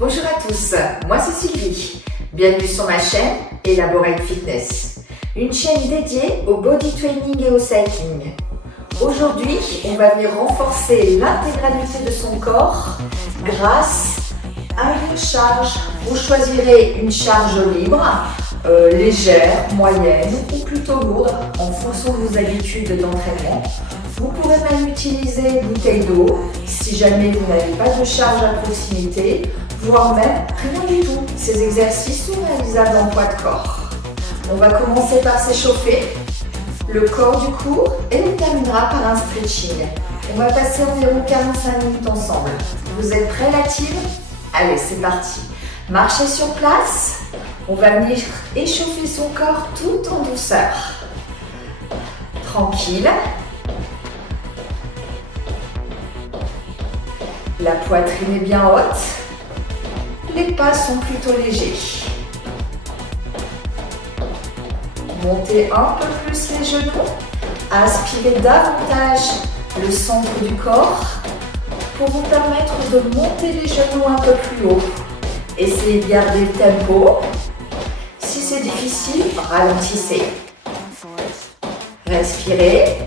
Bonjour à tous, moi c'est Sylvie. Bienvenue sur ma chaîne Elaborate Fitness, une chaîne dédiée au body training et au cycling. Aujourd'hui, on va venir renforcer l'intégralité de son corps grâce à une charge. Vous choisirez une charge libre, légère, moyenne ou plutôt lourde en fonction de vos habitudes d'entraînement. Vous pourrez même utiliser une bouteille d'eau si jamais vous n'avez pas de charge à proximité, voire même rien du tout. Ces exercices sont réalisables en poids de corps. On va commencer par s'échauffer le corps du cours et on terminera par un stretching. On va passer environ 45 minutes ensemble. Vous êtes prêts la team? Allez, c'est parti. Marchez sur place. On va venir échauffer son corps tout en douceur. Tranquille. La poitrine est bien haute. Les pas sont plutôt légers. Montez un peu plus les genoux. Aspirez davantage le centre du corps pour vous permettre de monter les genoux un peu plus haut. Essayez de garder le tempo. Si c'est difficile, ralentissez. Respirez.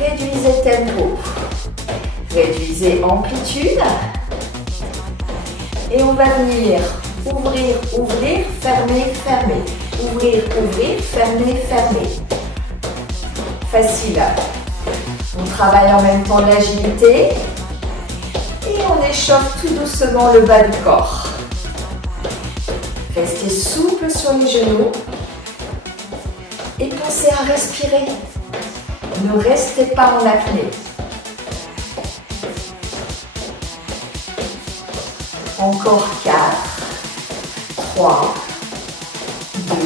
Réduisez le tempo. Réduisez amplitude. Et on va venir ouvrir, ouvrir, fermer, fermer. Ouvrir, ouvrir, fermer, fermer. Facile. On travaille en même temps l'agilité. Et on échauffe tout doucement le bas du corps. Restez souple sur les genoux. Et pensez à respirer. Ne restez pas en apnée. Encore 4, 3,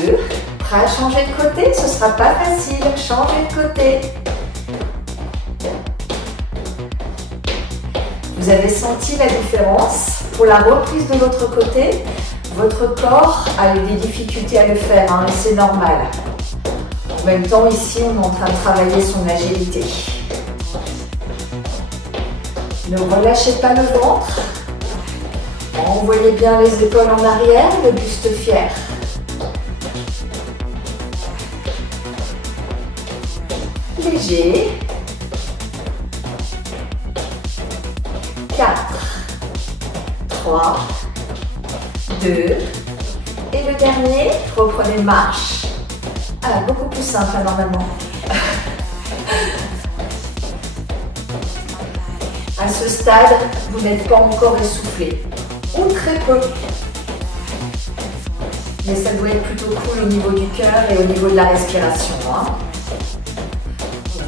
2. Prêt à changer de côté? Ce ne sera pas facile. Changez de côté. Vous avez senti la différence? Pour la reprise de l'autre côté, votre corps a eu des difficultés à le faire, hein, et c'est normal. En même temps, ici, on est en train de travailler son agilité. Ne relâchez pas le ventre. Envoyez bien les épaules en arrière, le buste fier. Léger. 4, 3, 2. Et le dernier, reprenez marche. Ah, beaucoup plus simple hein, normalement. À ce stade, vous n'êtes pas encore essoufflé. Ou très peu. Mais ça doit être plutôt cool au niveau du cœur et au niveau de la respiration. Hein.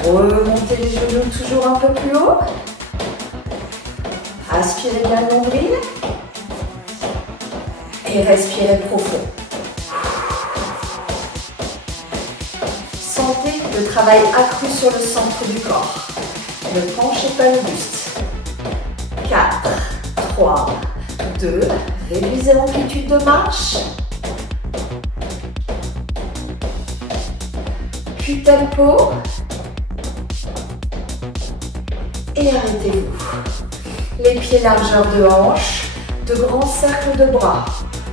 Remontez les genoux toujours un peu plus haut. Aspirez bien le nombril. Et respirez profond. Sentez le travail accru sur le centre du corps. Ne penchez pas le buste. 4, 3, 2. Réduisez l'amplitude de marche. Puis tempo. Et arrêtez-vous. Les pieds largeur de hanche, de grands cercles de bras.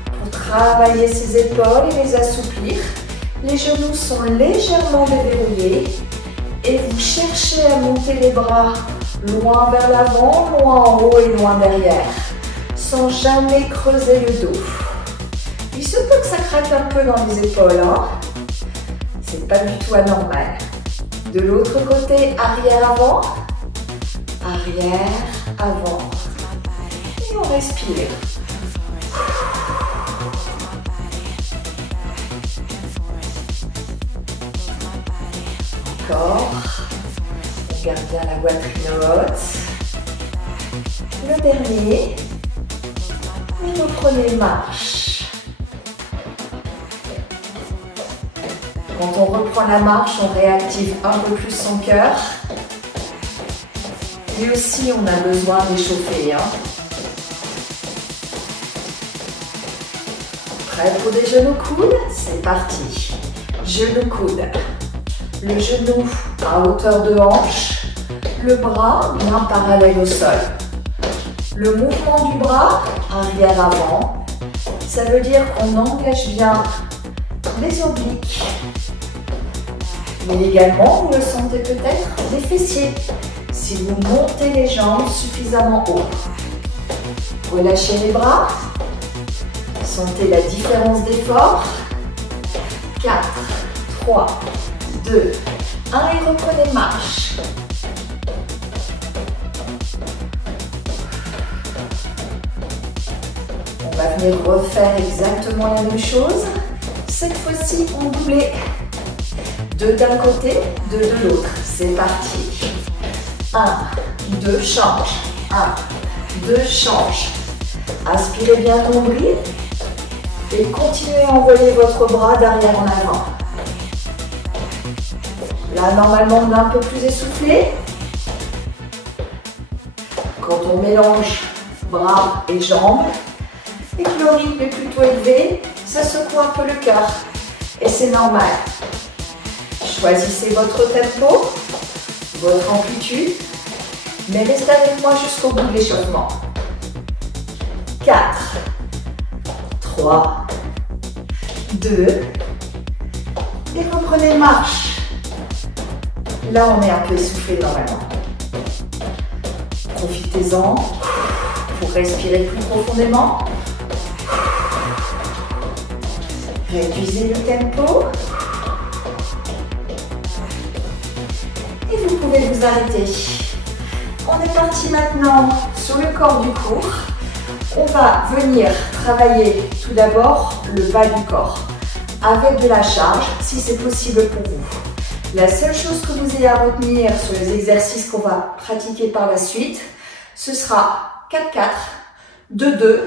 Pour travailler ses épaules et les assouplir, les genoux sont légèrement déverrouillés. Et vous cherchez à monter les bras loin vers l'avant, loin en haut et loin derrière, sans jamais creuser le dos. Il se peut que ça craque un peu dans les épaules, hein. C'est pas du tout anormal. De l'autre côté, arrière-avant, arrière-avant. Et on respire. Encore. On garde bien la poitrine haute. Le dernier. Et reprenez marche. Quand on reprend la marche, on réactive un peu plus son cœur. Lui aussi, on a besoin d'échauffer. Hein. Prêt pour des genoux coudes? C'est parti. Genou coude. Le genou à hauteur de hanche. Le bras bien parallèle au sol. Le mouvement du bras, arrière-avant, ça veut dire qu'on engage bien les obliques. Mais également, vous le sentez peut-être, les fessiers. Si vous montez les jambes suffisamment haut. Relâchez les bras. Sentez la différence d'effort. 4, 3, 2, 1 et reprenez marche. On va venir refaire exactement la même chose. Cette fois-ci en doublé. 2 d'un côté, 2 de l'autre. C'est parti. 1, 2, change. 1, 2, change. Aspirez bien le nombril. Et continuez à envoyer votre bras d'arrière en avant. Là, normalement, on est un peu plus essoufflé. Quand on mélange bras et jambes, et que le rythme est plutôt élevé, ça secoue un peu le cœur. Et c'est normal. Choisissez votre tempo, votre amplitude, mais restez avec moi jusqu'au bout de l'échauffement. 4, 3, 2, et reprenez marche. Là, on est un peu essoufflé normalement. Profitez-en pour respirer plus profondément. Réduisez le tempo. Et vous pouvez vous arrêter. On est parti maintenant sur le corps du cours. On va venir travailler tout d'abord le bas du corps avec de la charge si c'est possible pour vous. La seule chose que vous ayez à retenir sur les exercices qu'on va pratiquer par la suite, ce sera 4-4, 2-2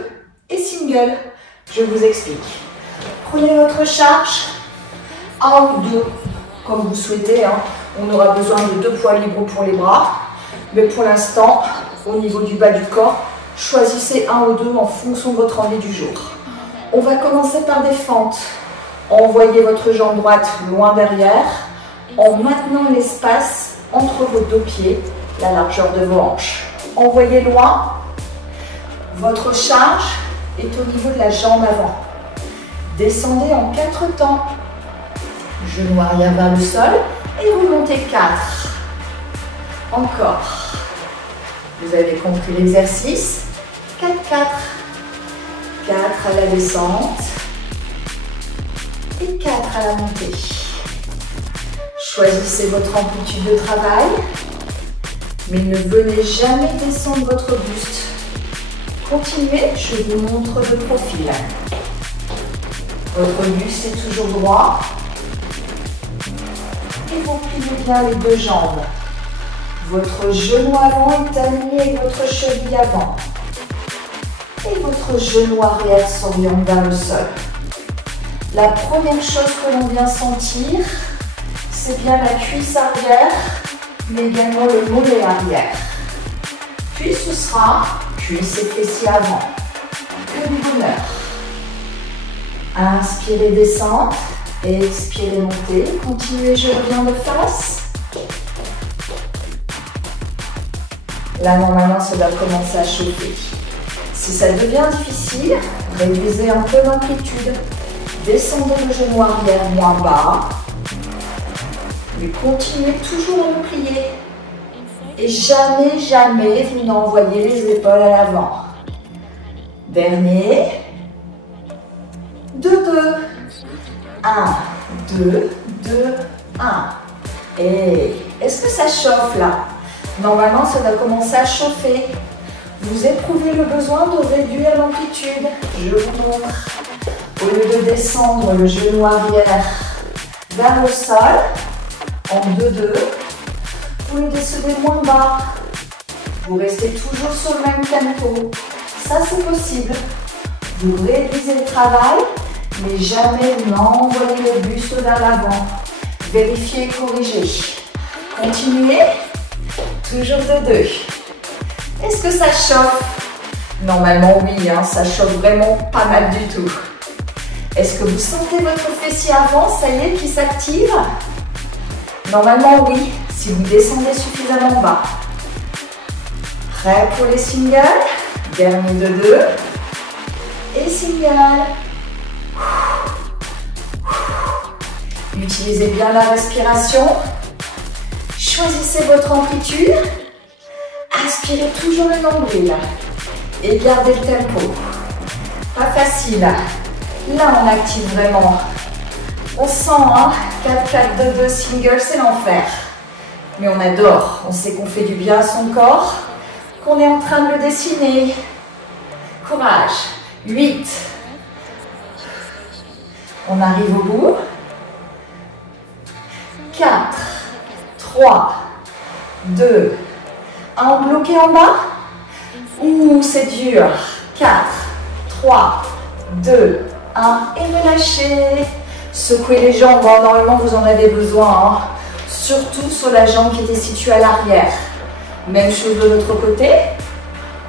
et single. Je vous explique. Prenez votre charge, 1 ou 2, comme vous souhaitez. On aura besoin de 2 poids libres pour les bras. Mais pour l'instant, au niveau du bas du corps, choisissez 1 ou 2 en fonction de votre envie du jour. On va commencer par des fentes. Envoyez votre jambe droite loin derrière en maintenant l'espace entre vos 2 pieds, la largeur de vos hanches. Envoyez loin. Votre charge est au niveau de la jambe avant. Descendez en 4 temps. Genou arrière vers le sol et remontez 4. Encore. Vous avez compris l'exercice. 4-4. 4 à la descente. Et 4 à la montée. Choisissez votre amplitude de travail. Mais ne venez jamais descendre votre buste. Continuez, je vous montre de profil. Votre buste est toujours droit. Et vous pliez bien les 2 jambes. Votre genou avant est aligné avec votre cheville avant. Et votre genou arrière s'oriente vers le sol. La première chose que l'on vient sentir, c'est bien la cuisse arrière, mais également le mollet arrière. Puis ce sera cuisse et fessier avant. Que du bonheur. Inspirez, descente. Expirez, montez. Continuez, je reviens de face. Là, normalement, ça va commencer à chauffer. Si ça devient difficile, réduisez un peu l'amplitude. Descendez le genou arrière moins bas. Mais continuez toujours à le plier. Et jamais, jamais, vous n'envoyez les épaules à l'avant. Dernier. 2-2. 1, 2, 2, 1. Et est-ce que ça chauffe là? Normalement, ça va commencer à chauffer. Vous éprouvez le besoin de réduire l'amplitude. Je vous montre. Au lieu de descendre le genou arrière vers le sol, en 2-2, vous le descendez moins bas. Vous restez toujours sur le même tempo. Ça, c'est possible. Vous réduisez le travail, mais jamais n'envoyez le buste vers l'avant. Vérifiez et corrigez. Continuez. Toujours 2-2. Est-ce que ça chauffe? Normalement, oui, ça chauffe vraiment pas mal du tout. Est-ce que vous sentez votre fessier avant, ça y est, qui s'active? Normalement, oui, si vous descendez suffisamment bas. Prêt pour les singles? Dernier de 2. Et single. Utilisez bien la respiration. Choisissez votre amplitude. Aspirez toujours le nombril. Et gardez le tempo. Pas facile. Là, on active vraiment. On sent, hein, 4-4-2-2 single, c'est l'enfer. Mais on adore. On sait qu'on fait du bien à son corps, qu'on est en train de le dessiner. Courage. 8. On arrive au bout. 4, 3, 2, 1. Bloqué en bas. Ouh, c'est dur. 4, 3, 2, 1. Et relâchez. Secouez les jambes. Normalement, vous en avez besoin. Hein. Surtout sur la jambe qui était située à l'arrière. Même chose de l'autre côté.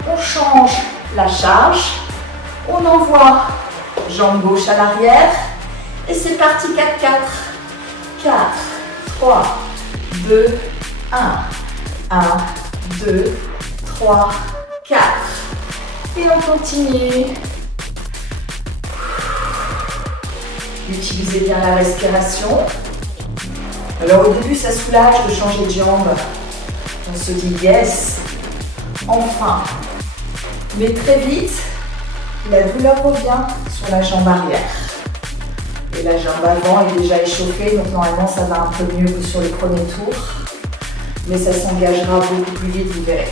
On change la charge. On envoie jambe gauche à l'arrière. Et c'est parti, 4-4. 4, 3, 2, 1. 1, 2, 3, 4. Et on continue. Utilisez bien la respiration. Alors au début, ça soulage de changer de jambe. On se dit yes, enfin. Mais très vite, la douleur revient sur la jambe arrière. Et la jambe avant est déjà échauffée, donc normalement ça va un peu mieux que sur les premiers tours. Mais ça s'engagera beaucoup plus vite, vous verrez.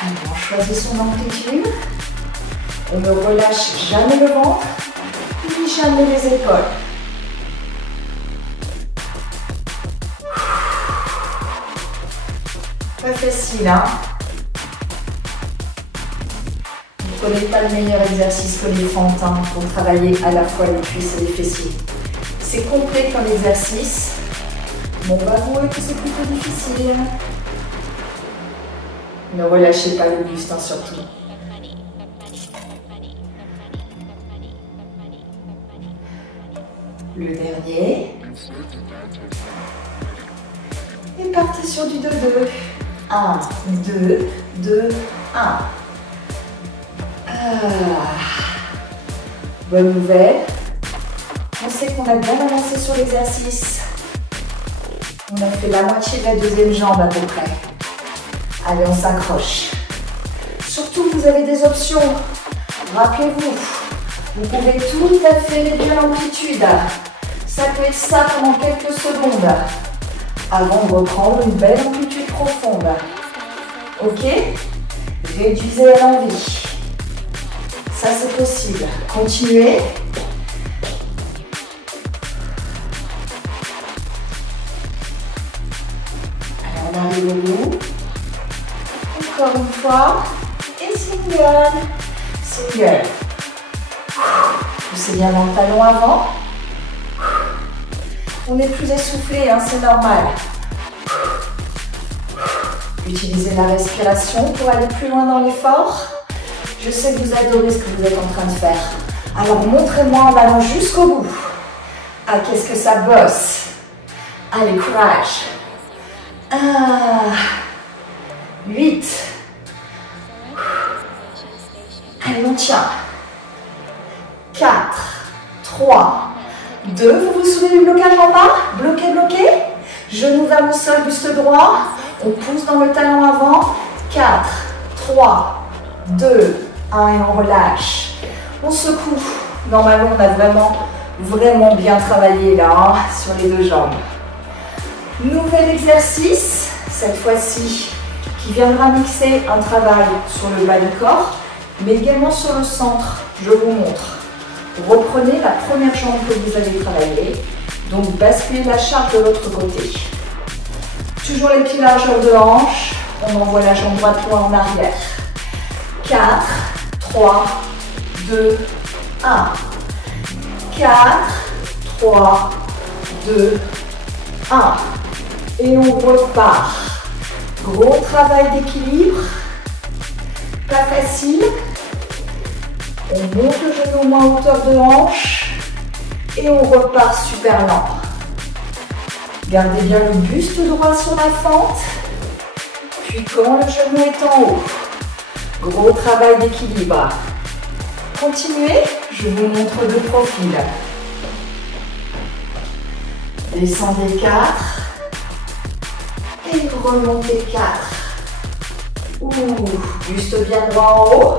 Alors, on choisit son amplitude. On ne relâche jamais le ventre, ni jamais les épaules. Pas facile, hein? Vous ne connaissez pas le meilleur exercice que les fentins pour travailler à la fois les cuisses et les fessiers. C'est complet comme exercice. Bon, bah avouez que c'est plutôt difficile. Ne relâchez pas le buste, hein, surtout. Le dernier. Et partez sur du 2-2. 1, 2, 2, 1. Bonne nouvelle. On sait qu'on a bien avancé sur l'exercice. On a fait la moitié de la deuxième jambe à peu près. Allez, on s'accroche. Surtout, vous avez des options. Rappelez-vous, vous pouvez tout à fait réduire l'amplitude. Ça peut être ça pendant quelques secondes, avant de reprendre une belle amplitude profonde. Ok? Réduisez à l'envie. Ça, c'est possible. Continuez. Alors, on arrive au bout. Encore une fois. Et single. Single. Poussez bien dans le talon avant. On est plus essoufflé, hein, c'est normal. Utilisez la respiration pour aller plus loin dans l'effort. Je sais que vous adorez ce que vous êtes en train de faire. Alors montrez-moi en allant jusqu'au bout. Ah, qu'est-ce que ça bosse. Allez, courage. 8. Allez, on tient. 4, 3, 2. Vous vous souvenez du blocage en bas? Bloqué, bloqué. Genou vers le sol, buste droit. On pousse dans le talon avant. 4, 3, 2, 1 et on relâche. On secoue. Normalement, on a vraiment bien travaillé là, hein, sur les deux jambes. Nouvel exercice, cette fois-ci, qui viendra mixer un travail sur le bas du corps, mais également sur le centre. Je vous montre. Reprenez la première jambe que vous avez travaillée. Donc, basculez la charge de l'autre côté. Toujours les pieds largeur de hanche. On envoie la jambe droite loin en arrière. 4, 3, 2, 1. 4, 3, 2, 1. Et on repart. Gros travail d'équilibre. Pas facile. On monte le genou moins hauteur de hanche. Et on repart super lent. Gardez bien le buste droit sur la fente. Puis quand le genou est en haut, gros travail d'équilibre. Continuez, je vous montre de profil. Descendez 4 et remontez 4. Ouh, buste bien droit en haut,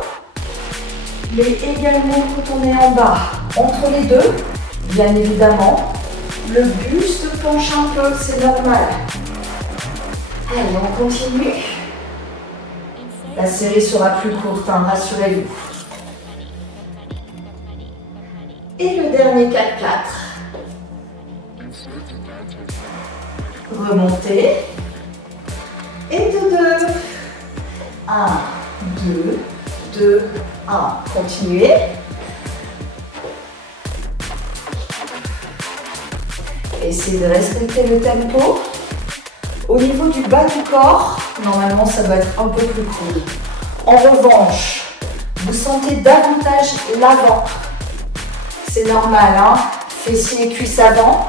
mais également quand on est en bas. Entre les deux, bien évidemment, le buste penche un peu, c'est normal. Allez, on continue. La série sera plus courte, hein, rassurez-vous. Et le dernier 4-4. Remontez. Et de 2. 1, 2, 2, 1. Continuez. Essayez de respecter le tempo. Au niveau du bas du corps, normalement ça doit être un peu plus cool. En revanche, vous sentez davantage l'avant. C'est normal, hein, fessiers et cuisses avant,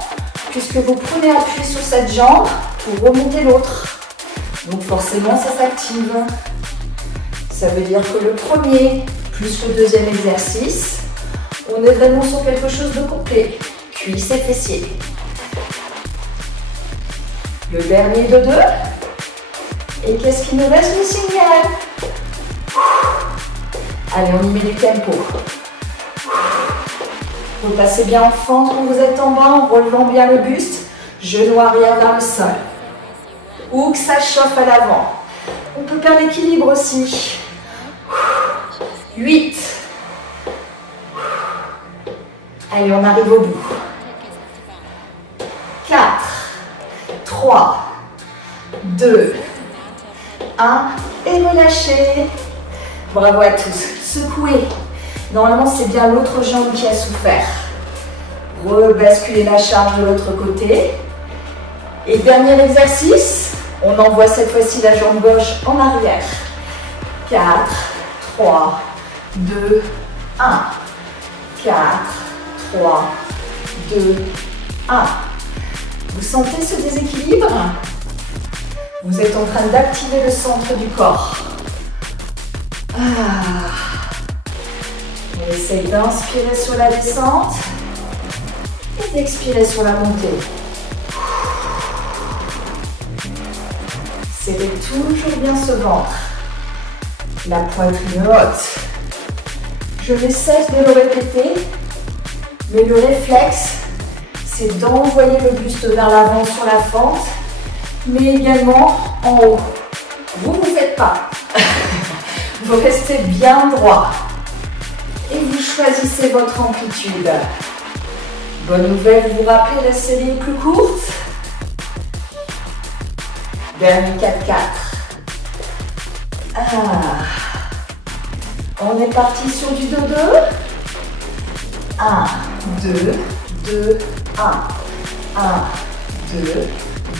puisque vous prenez appui sur cette jambe pour remonter l'autre. Donc forcément ça s'active. Ça veut dire que le premier plus le deuxième exercice, on est vraiment sur quelque chose de complet. Cuisses et fessiers. Le dernier de 2. Et qu'est-ce qui nous reste? Le signal. Allez, on y met du tempo. Repassez bien en fente quand vous êtes en bas, en relevant bien le buste. Genou arrière vers le sol. Ou que ça chauffe à l'avant. On peut perdre l'équilibre aussi. 8. Allez, on arrive au bout. 4. 3, 2, 1 et relâchez. Bravo à tous. Secouez. Normalement, c'est bien l'autre jambe qui a souffert. Rebasculez la charge de l'autre côté. Et dernier exercice, on envoie cette fois-ci la jambe gauche en arrière. 4, 3, 2, 1. 4, 3, 2, 1. Vous sentez ce déséquilibre? Vous êtes en train d'activer le centre du corps. On essaye d'inspirer sur la descente et d'expirer sur la montée. Serrez toujours bien ce ventre. La poitrine haute. Je ne cesse de le répéter, mais le réflexe, c'est d'envoyer le buste vers l'avant sur la fente, mais également en haut. Vous ne vous faites pas. Vous restez bien droit. Et vous choisissez votre amplitude. Bonne nouvelle, vous vous rappelez, la série est plus courte. Dernier 4-4. On est parti sur du 2-2. 1, 2, 2, 1, 1, 2,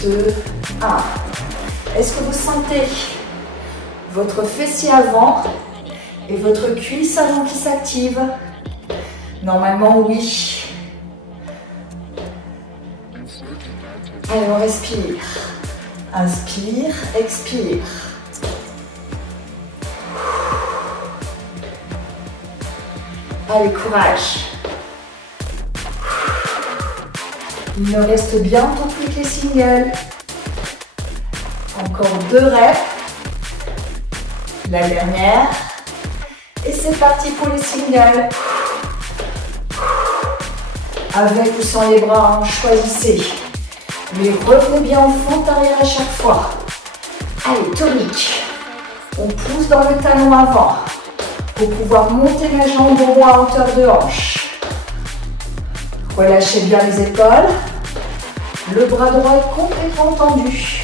2, 1. Est-ce que vous sentez votre fessier avant et votre cuisse avant qui s'active? Normalement, oui. Allez, on respire. Inspire, expire. Allez, courage. Il ne reste bientôt plus que les singles. Encore 2 reps. La dernière. Et c'est parti pour les singles. Avec ou sans les bras, choisissez. Mais revenez bien en fente arrière à chaque fois. Allez, tonique. On pousse dans le talon avant pour pouvoir monter la jambe droite à hauteur de hanche. Relâchez bien les épaules. Le bras droit est complètement tendu.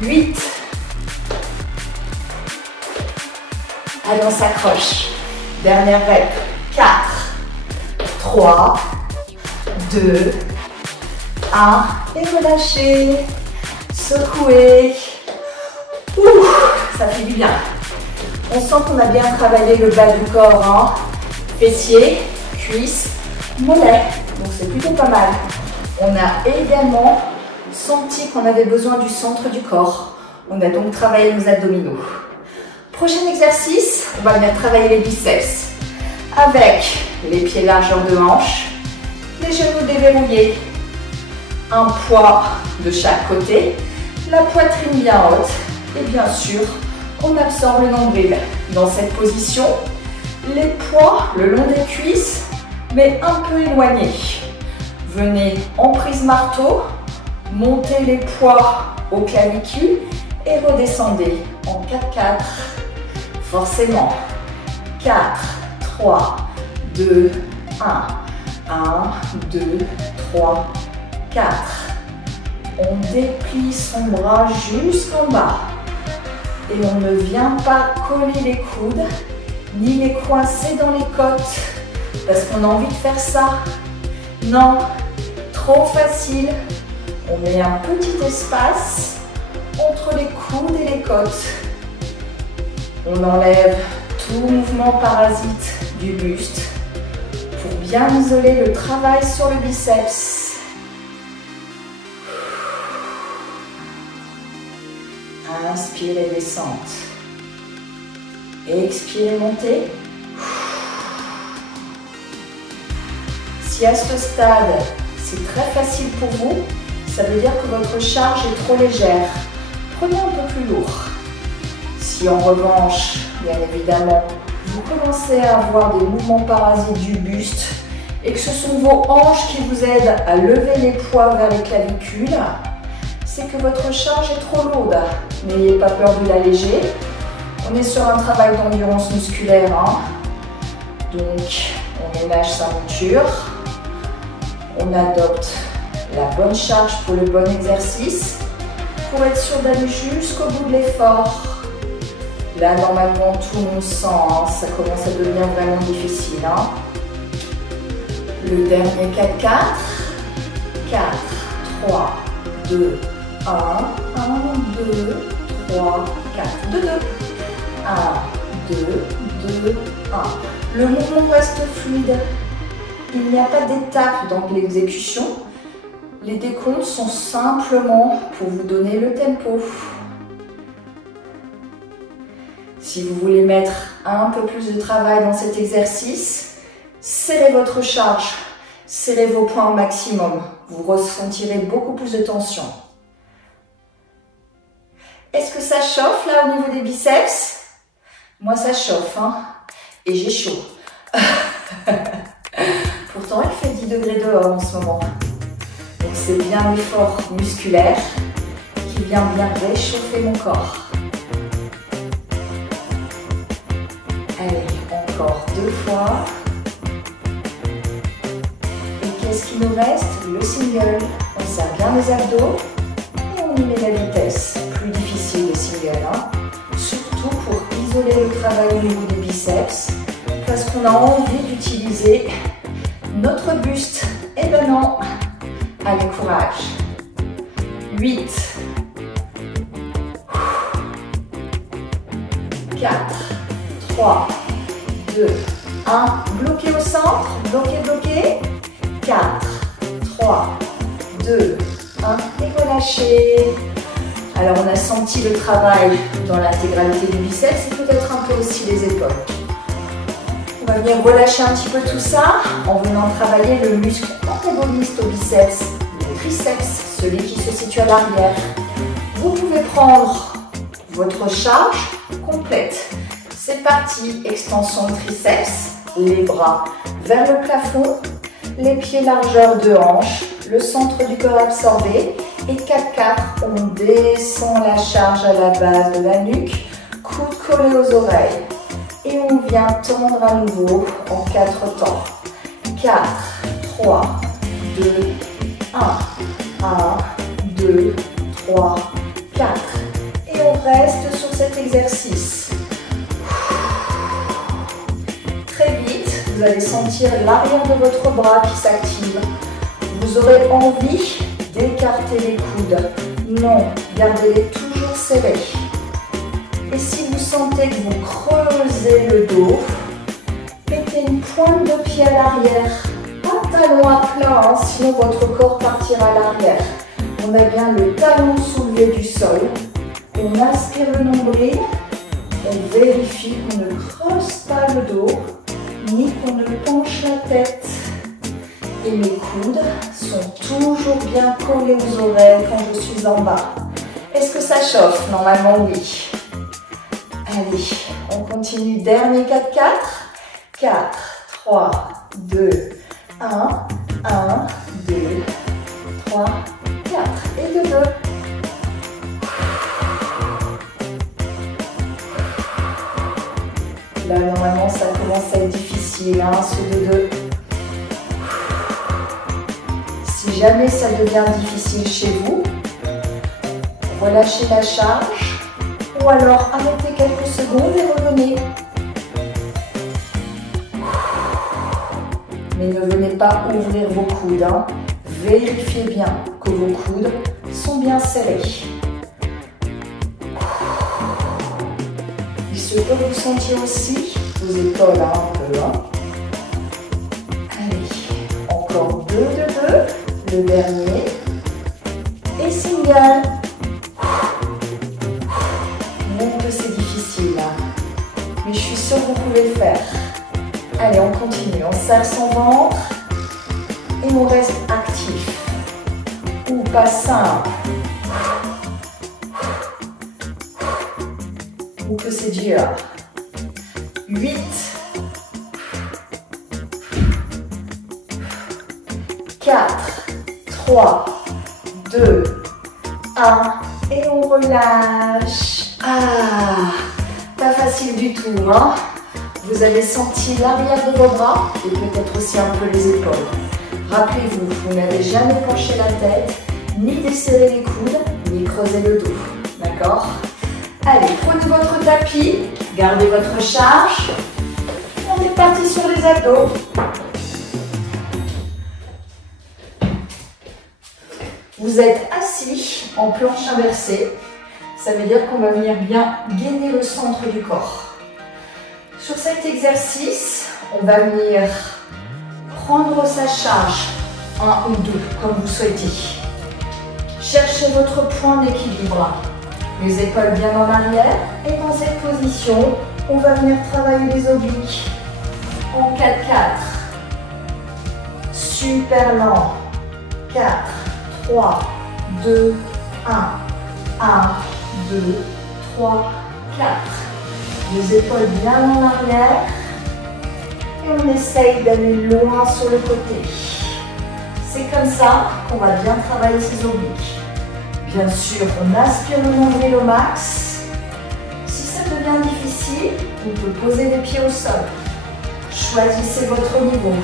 8. Allez, on s'accroche. Dernière rep. 4, 3, 2, 1. Et relâchez. Secouez. Ouh, ça fait du bien. On sent qu'on a bien travaillé le bas du corps. Hein. Fessiers, cuisses, mollets. Donc c'est plutôt pas mal. On a également senti qu'on avait besoin du centre du corps. On a donc travaillé nos abdominaux. Prochain exercice, on va venir travailler les biceps avec les pieds largeur de hanche, les genoux déverrouillés, un poids de chaque côté, la poitrine bien haute et bien sûr, on absorbe le nombril. Dans cette position, les poids le long des cuisses, mais un peu éloignés. Venez en prise marteau, montez les poids aux clavicules et redescendez en 4-4. Forcément. 4, 3, 2, 1. 1, 2, 3, 4. On déplie son bras jusqu'en bas. Et on ne vient pas coller les coudes, ni les coincer dans les côtes, parce qu'on a envie de faire ça. Non, trop facile. On met un petit espace entre les coudes et les côtes. On enlève tout mouvement parasite du buste pour bien isoler le travail sur le biceps. Inspirez, descente. Expirez, montez. Si à ce stade, c'est très facile pour vous, ça veut dire que votre charge est trop légère. Prenez un peu plus lourd. Si en revanche, bien évidemment, vous commencez à avoir des mouvements parasites du buste et que ce sont vos hanches qui vous aident à lever les poids vers les clavicules, c'est que votre charge est trop lourde. N'ayez pas peur de l'alléger. On est sur un travail d'endurance musculaire. Donc, on ménage sa monture. On adopte la bonne charge pour le bon exercice pour être sûr d'aller jusqu'au bout de l'effort. Là, normalement, tout le monde sent, ça commence à devenir vraiment difficile. Le dernier 4-4. 4, 3, 2, 1. 1, 2, 3, 4. 2, 2. 1, 2, 2, 1. Le mouvement reste fluide. Il n'y a pas d'étape dans l'exécution. Les décomptes sont simplement pour vous donner le tempo. Si vous voulez mettre un peu plus de travail dans cet exercice, serrez votre charge, serrez vos poings au maximum. Vous ressentirez beaucoup plus de tension. Est-ce que ça chauffe là au niveau des biceps? Moi ça chauffe, et j'ai chaud. Pourtant il fait 10 degrés dehors en ce moment. Donc c'est bien l'effort musculaire qui vient bien réchauffer mon corps. Allez, encore 2 fois. Et qu'est-ce qui nous reste? Le single. On serre bien les abdos et on y met la vitesse. Plus difficile le single, surtout pour isoler le travail au niveau des biceps, parce qu'on a envie d'utiliser notre buste. Et ben non. Allez, courage. 8. 4. 3, 2, 1. Bloquez au centre. Bloquez, bloquez. 4, 3, 2, 1. Et relâchez. Alors, on a senti le travail dans l'intégralité du biceps et peut-être un peu aussi les épaules. On va venir relâcher un petit peu tout ça en venant travailler le muscle antagoniste au biceps, le triceps, celui qui se situe à l'arrière. Vous pouvez prendre votre charge complète. C'est parti, extension de triceps, les bras vers le plafond, les pieds largeur de hanche, le centre du corps absorbé et 4-4, on descend la charge à la base de la nuque, coude collé aux oreilles et on vient tendre à nouveau en 4 temps. 4, 3, 2, 1, 1, 2, 3, 4 et on reste sur cet exercice. Très vite, vous allez sentir l'arrière de votre bras qui s'active. Vous aurez envie d'écarter les coudes. Non, gardez-les toujours serrés. Et si vous sentez que vous creusez le dos, mettez une pointe de pied à l'arrière. Pas talon à plat, sinon votre corps partira à l'arrière. On a bien le talon soulevé du sol. On aspire le nombril. On vérifie qu'on ne creuse pas le dos, ni qu'on ne penche la tête. Et mes coudes sont toujours bien collés aux oreilles quand je suis en bas. Est-ce que ça chauffe? Normalement, oui. Allez, on continue. Dernier 4-4. 4, 3, 2, 1, 1, 2, 3, 4. Et de 2. Là, normalement, ça commence à être difficile, hein, ce de 2. Si jamais ça devient difficile chez vous, relâchez la charge ou alors arrêtez quelques secondes et revenez. Mais ne venez pas ouvrir vos coudes. Hein. Vérifiez bien que vos coudes sont bien serrés. Il se peut que vous sentiez aussi vos épaules un peu. Hein. Allez, encore 2 de 2. Le dernier. Et single. Même que c'est difficile. Hein. Mais je suis sûre que vous pouvez le faire. Allez, on continue. On serre son ventre et on reste actif. Ou pas simple. Ou que c'est dur. 8. 4, 3, 2, 1. Et on relâche. Ah, pas facile du tout, hein? Vous avez senti l'arrière de vos bras et peut-être aussi un peu les épaules. Rappelez-vous, vous n'avez jamais penché la tête, ni desserré les coudes, ni creusé le dos. D'accord? Allez, prenez votre tapis, gardez votre charge. On est parti sur les abdos. Vous êtes assis en planche inversée. Ça veut dire qu'on va venir bien gainer le centre du corps. Sur cet exercice, on va venir prendre sa charge, 1 ou 2, comme vous souhaitez. Cherchez votre point d'équilibre. Les épaules bien en arrière. Et dans cette position, on va venir travailler les obliques. En 4-4. Super lent. 4, 3, 2, 1. 1, 2, 3, 4. Les épaules bien en arrière. Et on essaye d'aller loin sur le côté. C'est comme ça qu'on va bien travailler ces obliques. Bien sûr, on aspire le nombril au max. Si ça devient difficile, on peut poser les pieds au sol. Choisissez votre niveau.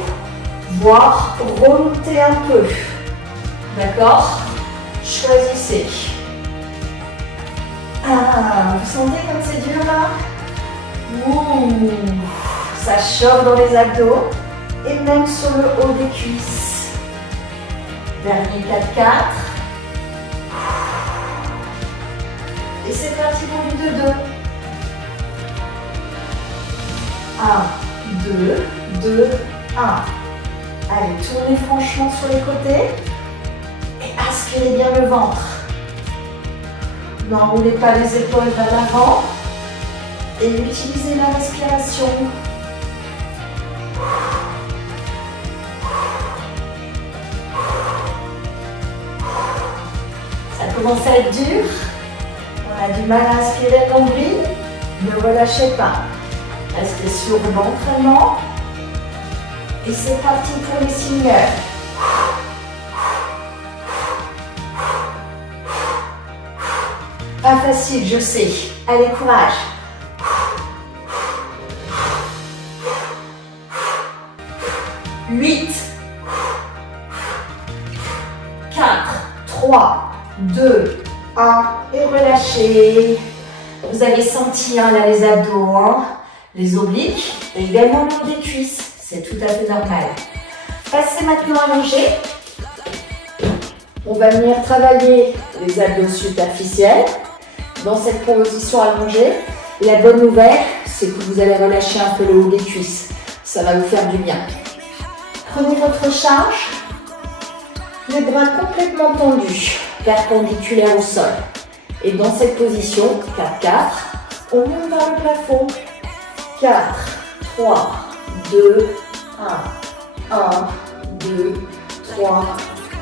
Voire remontez un peu. D'accord? Choisissez. Ah, vous sentez comme c'est dur là? Ouh, ça chauffe dans les abdos et même sur le haut des cuisses. Dernier 4-4. Et c'est parti pour du 2-2. 1, 2, 2, 1. Allez, tournez franchement sur les côtés et aspirez bien le ventre. N'enroulez pas les épaules vers l'avant. Et utilisez la respiration. Ça commence à être dur. On a du mal à inspirer le nombril. Ne relâchez pas. Restez sur l'entraînement. Et c'est parti pour les singles. Pas facile, je sais. Allez, courage. 8, 4, 3, 2, 1 et relâchez. Vous avez senti hein, là les abdos, hein, les obliques et également le haut des cuisses. C'est tout à fait normal. Passez maintenant allongé. On va venir travailler les abdos superficiels dans cette position allongée. La bonne nouvelle, c'est que vous allez relâcher un peu le haut des cuisses. Ça va vous faire du bien. Prenez votre charge, les bras complètement tendus. perpendiculaire au sol. Et dans cette position, 4-4, on monte vers le plafond. 4, 3, 2, 1. 1, 2, 3,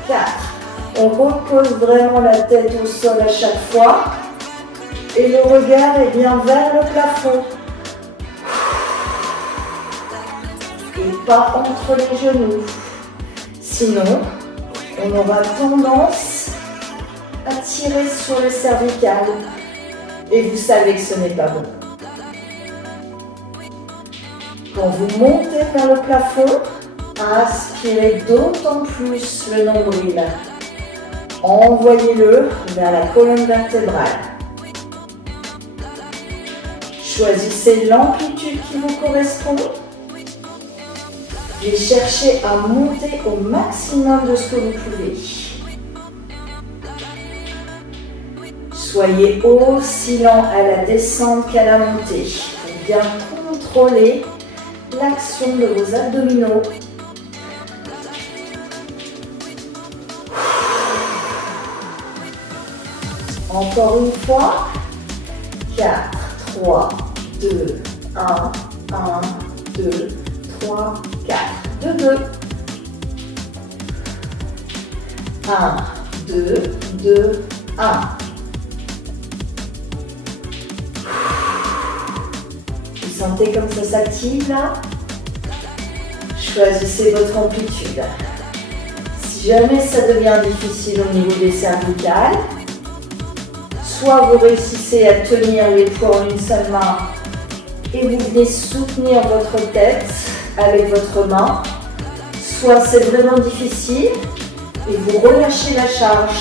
4. On repose vraiment la tête au sol à chaque fois. Et le regard est bien vers le plafond. Et pas entre les genoux. Sinon, on aura tendance à tirer sur le cervical. Et vous savez que ce n'est pas bon. Quand vous montez vers le plafond, aspirez d'autant plus le nombril. Envoyez-le vers la colonne vertébrale. Choisissez l'amplitude qui vous correspond et cherchez à monter au maximum de ce que vous pouvez. Soyez aussi lent à la descente qu'à la montée pour bien contrôler l'action de vos abdominaux. Encore une fois, 4, 3, 2, 1, 1, 2, 3, 4, 2, 2. 1, 2, 2, 1. Vous sentez comme ça s'active là? Choisissez votre amplitude. Si jamais ça devient difficile au niveau des cervicales, soit vous réussissez à tenir les poids en une seule main et vous venez soutenir votre tête avec votre main, soit c'est vraiment difficile et vous relâchez la charge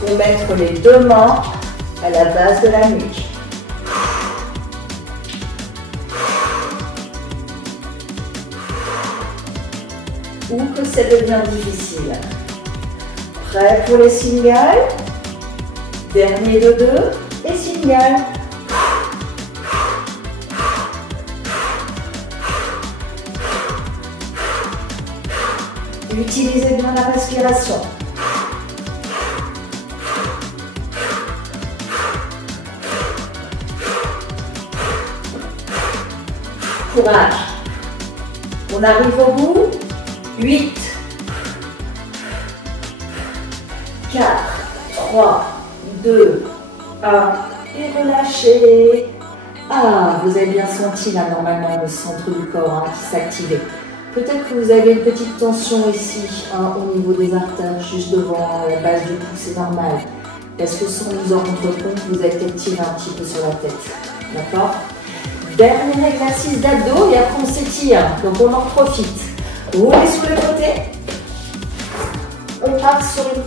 pour mettre les deux mains à la base de la nuque. Ou que ça devient difficile. Prêt pour les singles? Dernier de 2 et single. Utilisez bien la respiration. Courage. On arrive au bout. 8, 4, 3, 2, 1 et relâchez. Ah, vous avez bien senti là normalement le centre du corps qui s'activait. Peut-être que vous avez une petite tension ici au niveau des artères, juste devant la base du cou, c'est normal. Parce que sans vous en rendre compte, vous avez peut-être tiré un petit peu sur la tête. D'accord? Dernier exercice d'abdos et après on s'étire. Donc on en profite. Roulez sur le côté. On part sur une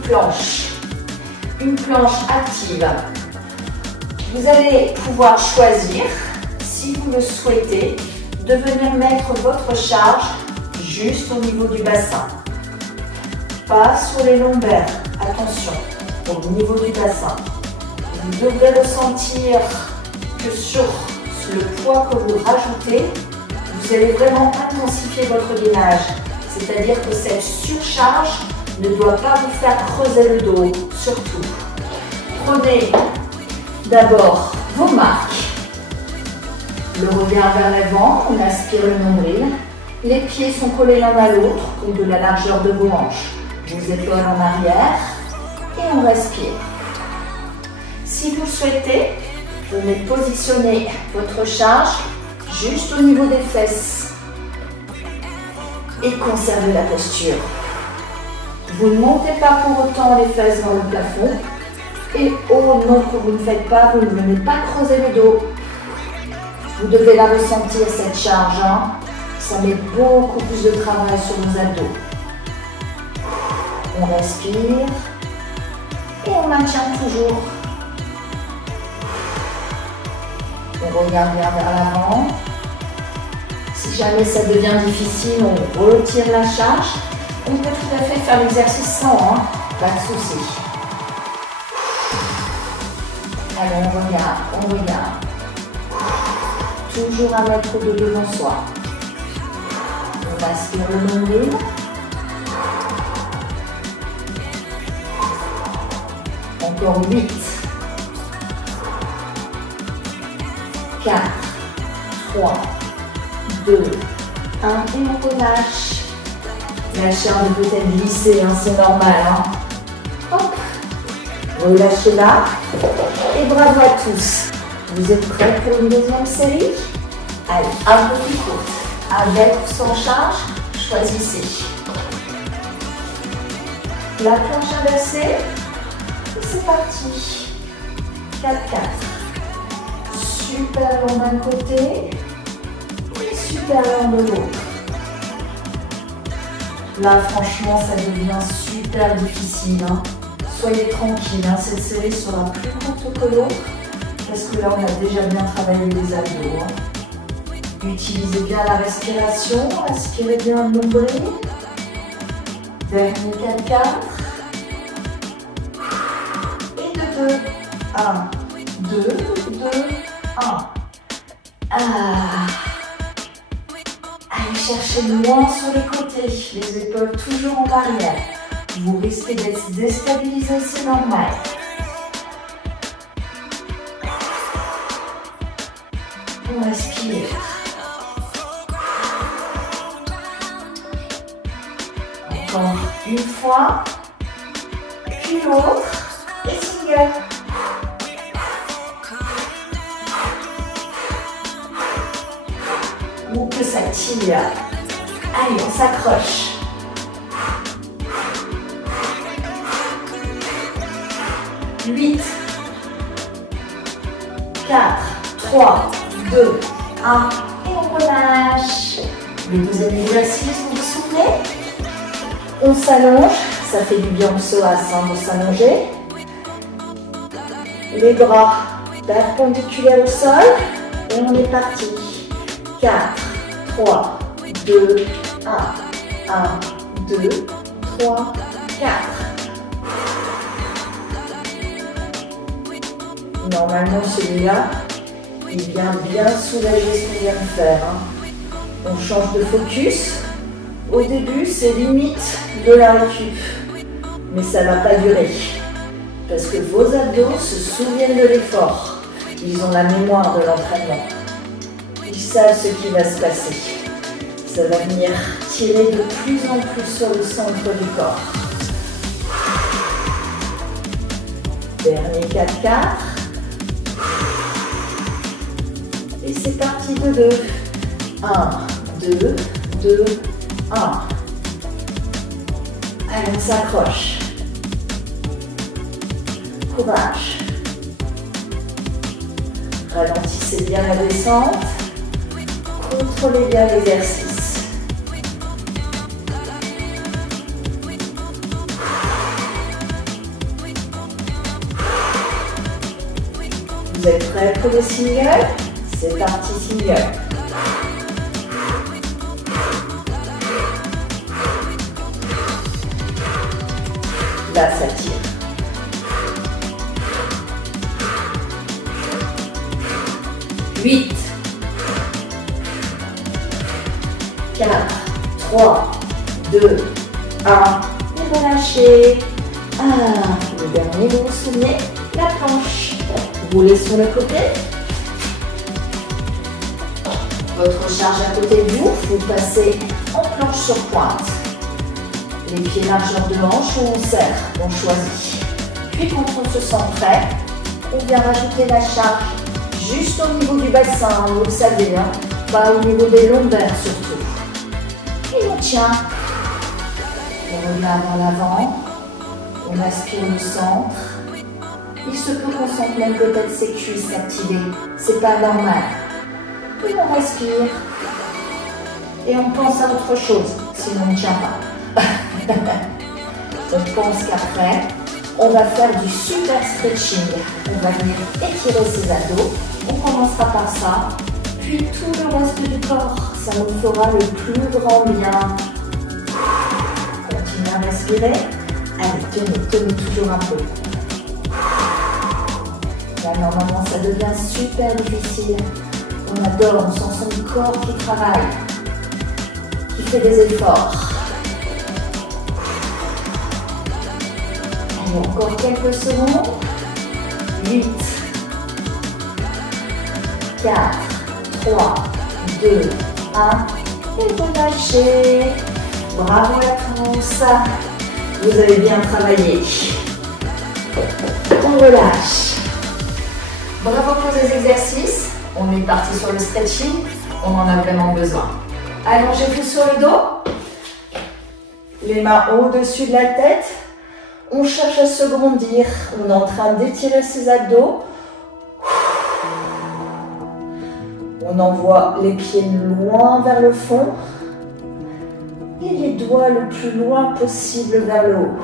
planche active. Vous allez pouvoir choisir, si vous le souhaitez, de venir mettre votre charge juste au niveau du bassin. Pas sur les lombaires, attention, au niveau du bassin. Vous devrez ressentir que sur le poids que vous rajoutez, vous allez vraiment intensifier votre gainage. C'est-à-dire que cette surcharge ne doit pas vous faire creuser le dos, surtout. Prenez d'abord vos marques. Le regard vers l'avant, on aspire le nombril. Les pieds sont collés l'un à l'autre, compte de la largeur de vos hanches. Vos épaules en arrière et on respire. Si vous le souhaitez, vous venez positionner votre charge juste au niveau des fesses et conservez la posture. Vous ne montez pas pour autant les fesses dans le plafond et oh non que vous ne faites pas, vous ne venez pas creuser le dos. Vous devez la ressentir cette charge, ça met beaucoup plus de travail sur nos abdos. On respire et on maintient toujours. On regarde bien vers l'avant. Si jamais ça devient difficile, on retire la charge. On peut tout à fait faire l'exercice sans, pas de souci. Allez, on regarde. Toujours un mètre de devant soi. On aspire le nombril. Encore 8, 4, 3, 2, 1 et on relâche. Lâchez un peu peut-être glisser, hein, c'est normal. Hein. Hop. Relâchez là. Et bravo à tous. Vous êtes prêts pour une deuxième série? Allez, un peu plus courte. Avec ou sans charge, choisissez. La planche inversée. Et c'est parti. 4, 4. Super long d'un côté. Et super long de l'autre. Là, franchement, ça devient super difficile. Hein. Soyez tranquille, hein. Cette série sera plus courte que l'autre parce que là, on a déjà bien travaillé les abdos. Hein. Utilisez bien la respiration, aspirez bien le nombril. Dernier 4, 4. Et de 2. 1, 2, 2, 1. Allez chercher loin sur les côtés, les épaules toujours en arrière. Vous risquez d'être déstabilisé, c'est normal. On respire. Encore une fois, puis l'autre, et single. Ou que ça tire. Allez, on s'accroche. Huit, 4, 3, 2, 1 et on relâche. Le deuxième exercice, vous vous souvenez? On s'allonge, ça fait du bien au psoas de s'allonger. Les bras perpendiculaires au sol et on est parti. 4, 3, 2, 1, 1, 2, 3, 4. Normalement, celui-là, il vient bien soulager ce qu'on vient de faire. Hein. On change de focus. Au début, c'est limite de la récup. Mais ça ne va pas durer. Parce que vos abdos se souviennent de l'effort. Ils ont la mémoire de l'entraînement. Ils savent ce qui va se passer. Ça va venir tirer de plus en plus sur le centre du corps. Dernier 4, 4. Et c'est parti de 2. 1, 2, 2, 1. Allez, on s'accroche. Courage. Ralentissez bien la descente. Contrôlez bien l'exercice. Vous êtes prêts pour le single? C'est parti, single. Là, ça tire. Huit, 4, 3, 2, 1. Et relâchez. Le dernier, vous vous souvenez, la planche. Roulez sur le côté. Votre charge à côté de vous, vous passez en planche sur pointe. Les pieds largeur de hanche où on serre, on choisit. Puis quand on se sent prêt, on vient rajouter la charge juste au niveau du bassin, vous le savez, hein, pas au niveau des lombaires surtout. Et on tient. On regarde en avant, on aspire le centre. Il se peut qu'on sente même peut-être ses cuisses s'activer, c'est pas normal. Et on respire. Et on pense à autre chose, sinon on ne tient pas. Je pense qu'après, on va faire du super stretching. On va venir étirer ses abdos. On commencera par ça. Puis tout le reste du corps. Ça nous fera le plus grand bien. Continuez à respirer. Allez, tenez toujours un peu. Là, normalement, ça devient super difficile. On adore, on sent son corps qui travaille, qui fait des efforts. Encore quelques secondes. 8, 4, 3, 2, 1. Et relâchez. Bravo à tous. Vous avez bien travaillé. On relâche. Bravo pour les exercices. On est parti sur le stretching. On en a vraiment besoin. Allongez-vous sur le dos. Les mains au-dessus de la tête. On cherche à se grandir. On est en train d'étirer ses abdos. On envoie les pieds loin vers le fond. Et les doigts le plus loin possible vers le haut.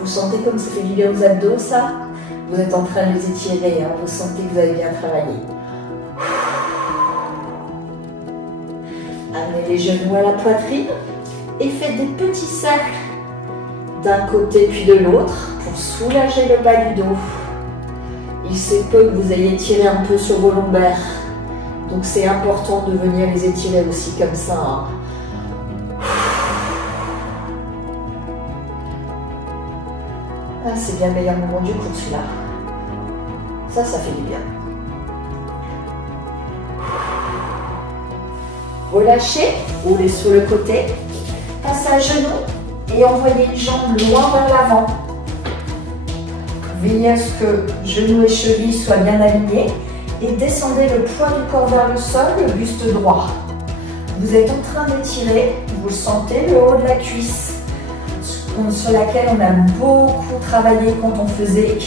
Vous sentez comme ça fait du bien aux abdos, ça? Vous êtes en train de les étirer, hein? Vous sentez que vous avez bien travaillé. Amenez les genoux à la poitrine et faites des petits cercles d'un côté puis de l'autre pour soulager le bas du dos. Il se peut que vous ayez tiré un peu sur vos lombaires. Donc c'est important de venir les étirer aussi comme ça. Hein. Ah, c'est bien le meilleur moment du cours celui-là. Ça fait du bien. Relâchez, roulez sur le côté, passez à genoux et envoyez une jambe loin vers l'avant. Veillez à ce que genoux et chevilles soient bien alignés et descendez le poids du corps vers le sol, le buste droit. Vous êtes en train d'étirer, vous sentez le haut de la cuisse sur laquelle on a beaucoup travaillé quand on faisait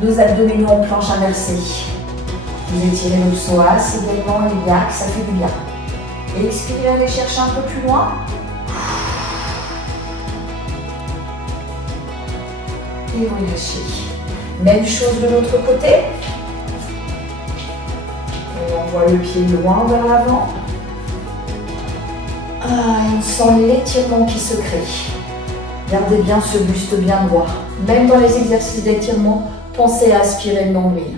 nos abdominaux en planche inversée. Vous étirez le psoas également, les iliaques, ça fait du bien. Et expirez, allez chercher un peu plus loin. Et relâchez. Même chose de l'autre côté. On envoie le pied loin vers l'avant. Et on sent l'étirement qui se crée. Gardez bien ce buste bien droit. Même dans les exercices d'étirement, pensez à aspirer le nombril.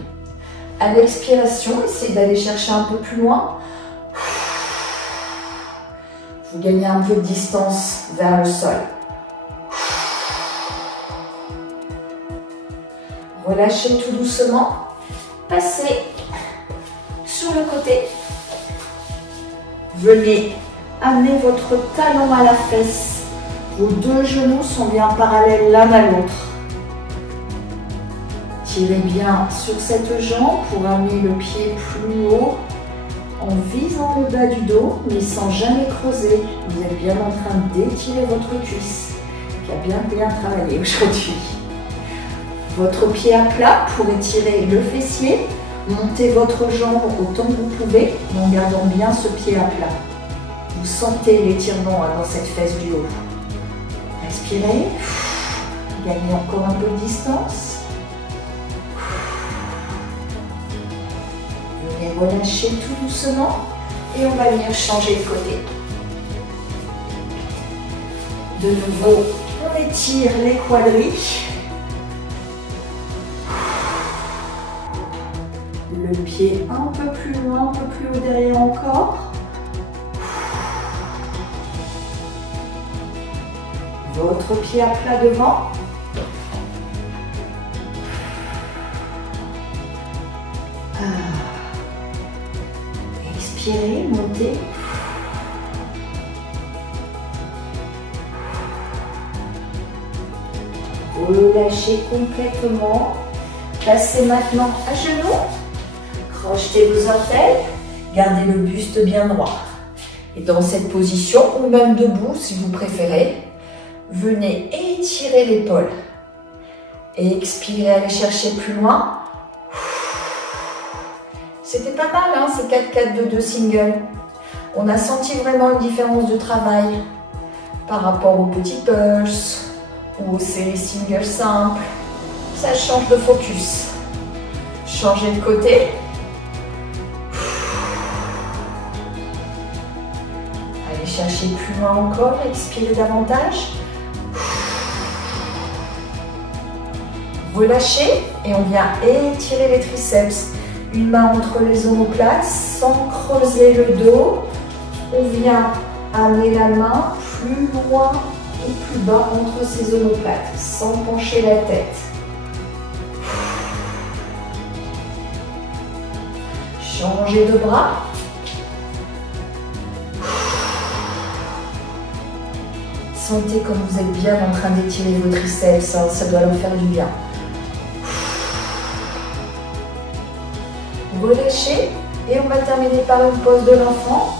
À l'expiration, essayez d'aller chercher un peu plus loin. Vous gagnez un peu de distance vers le sol. Relâchez tout doucement. Passez sur le côté. Venez amener votre talon à la fesse. Vos deux genoux sont bien parallèles l'un à l'autre. Tirez bien sur cette jambe pour amener le pied plus haut en visant le bas du dos, mais sans jamais creuser. Vous êtes bien en train d'étirer votre cuisse, qui a bien travaillé aujourd'hui. Votre pied à plat pour étirer le fessier. Montez votre jambe autant que vous pouvez, en gardant bien ce pied à plat. Vous sentez l'étirement dans cette fesse du haut. Respirez. Gagnez encore un peu de distance. Venez relâcher tout doucement et on va venir changer de côté. De nouveau, on étire les quadris. Le pied un peu plus loin, un peu plus haut derrière encore. Votre pied à plat devant. Expirez, montez. Relâchez complètement. Passez maintenant à genoux. Crochetez vos orteils. Gardez le buste bien droit. Et dans cette position, ou même debout si vous préférez, venez étirer l'épaule. Et expirez, allez chercher plus loin. C'était pas mal, hein, ces 4-4-2-2 single. On a senti vraiment une différence de travail par rapport aux petits pulse ou aux séries single simples. Ça change de focus. Changez de côté. Allez chercher plus loin encore, expirez davantage. Relâchez et on vient étirer les triceps. Une main entre les omoplates sans creuser le dos. On vient amener la main plus loin et plus bas entre ces omoplates, sans pencher la tête. Changez de bras. Sentez comme vous êtes bien en train d'étirer vos triceps, ça doit leur faire du bien. Relâchez et on va terminer par une pose de l'enfant.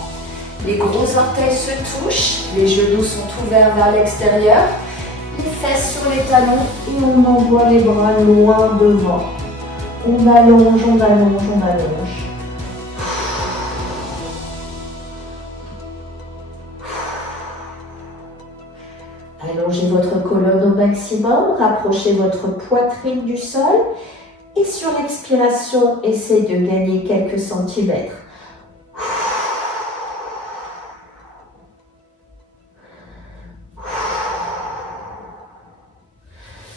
Les gros orteils se touchent, les genoux sont ouverts vers l'extérieur, les fesses sur les talons et on envoie les bras loin devant. On allonge, on allonge, on allonge. Allongez votre colonne au maximum, rapprochez votre poitrine du sol et sur l'expiration, essayez de gagner quelques centimètres.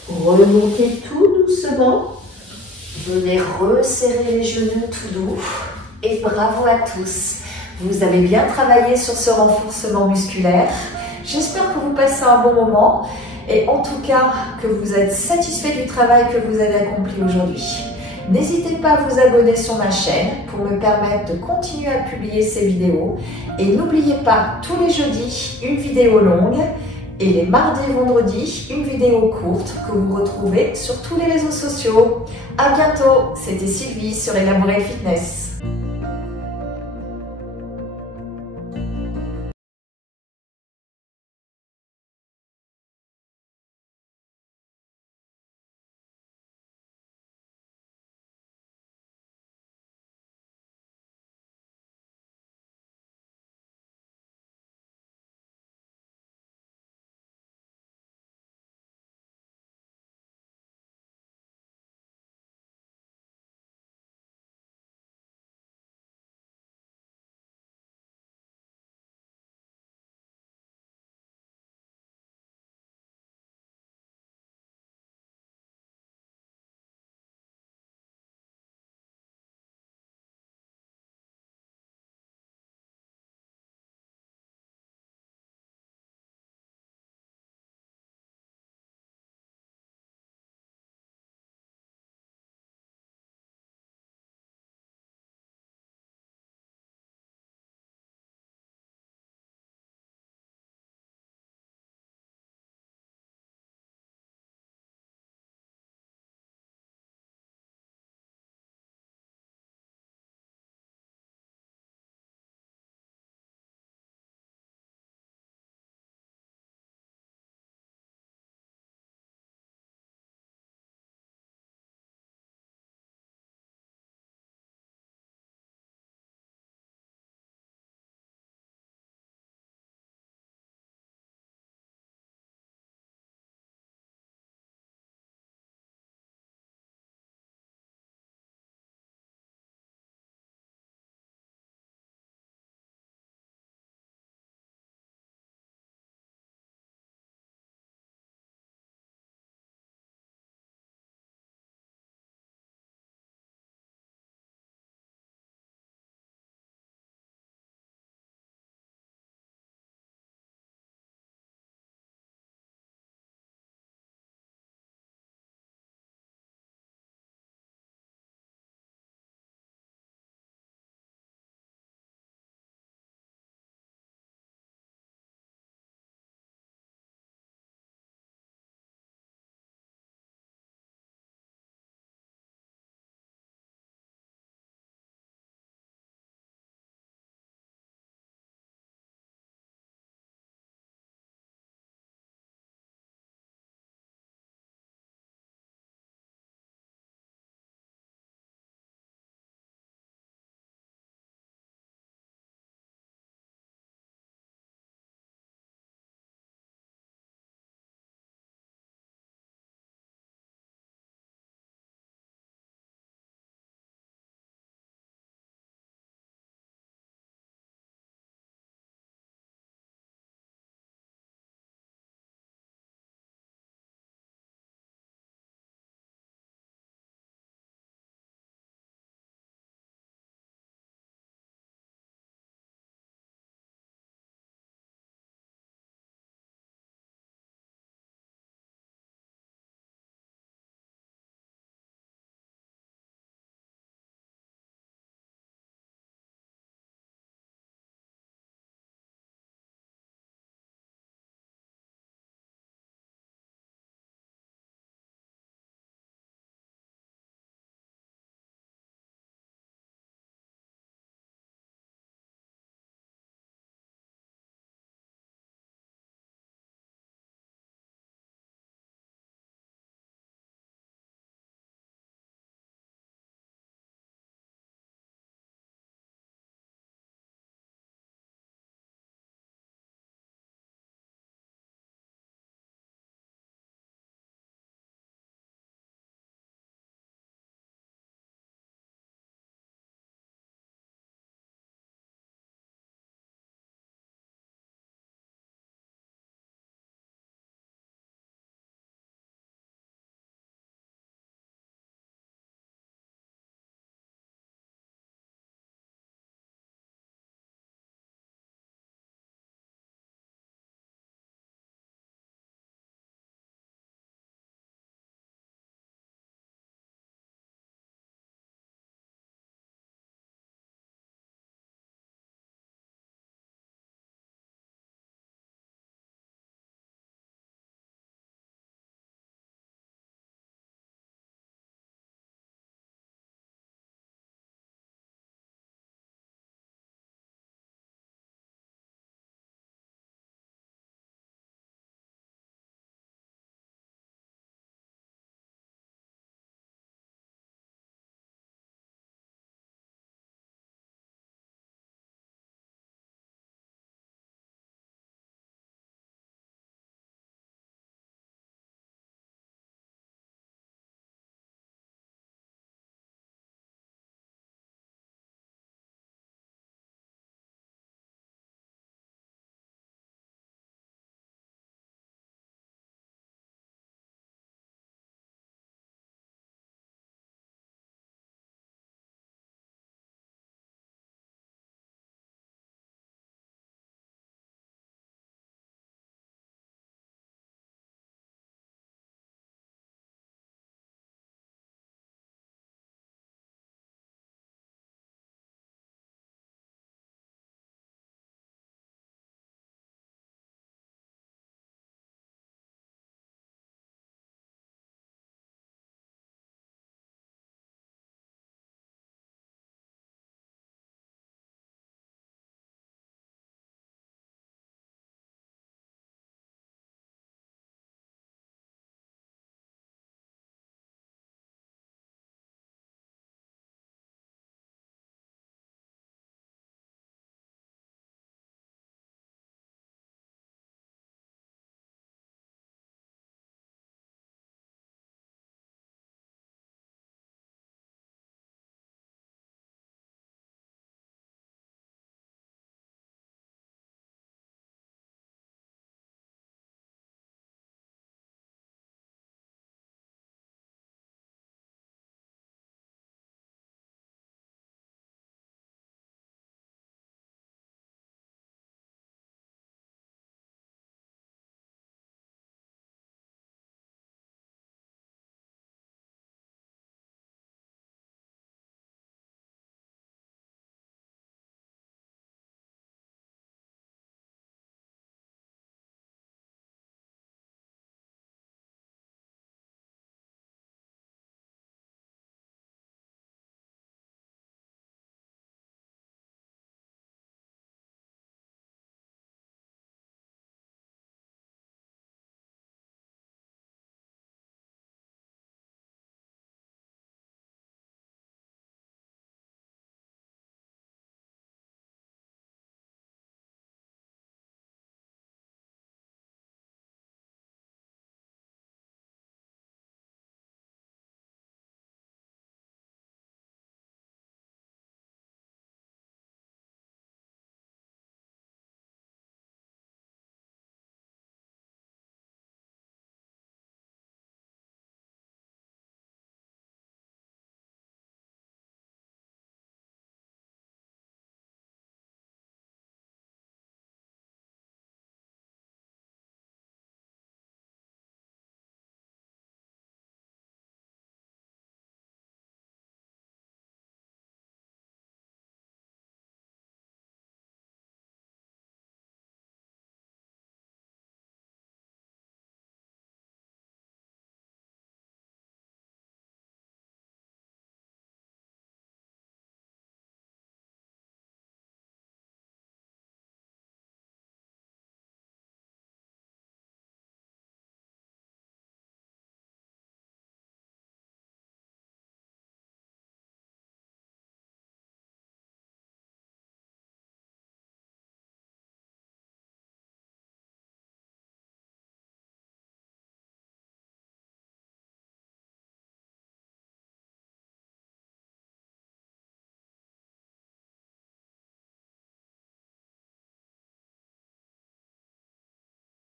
Remontez tout doucement. Venez resserrer les genoux tout doux. Et bravo à tous. Vous avez bien travaillé sur ce renforcement musculaire. J'espère que vous passez un bon moment et en tout cas que vous êtes satisfait du travail que vous avez accompli aujourd'hui. N'hésitez pas à vous abonner sur ma chaîne pour me permettre de continuer à publier ces vidéos. Et n'oubliez pas, tous les jeudis, une vidéo longue et les mardis et vendredis, une vidéo courte que vous retrouvez sur tous les réseaux sociaux. À bientôt, c'était Sylvie sur Elaborate Fitness.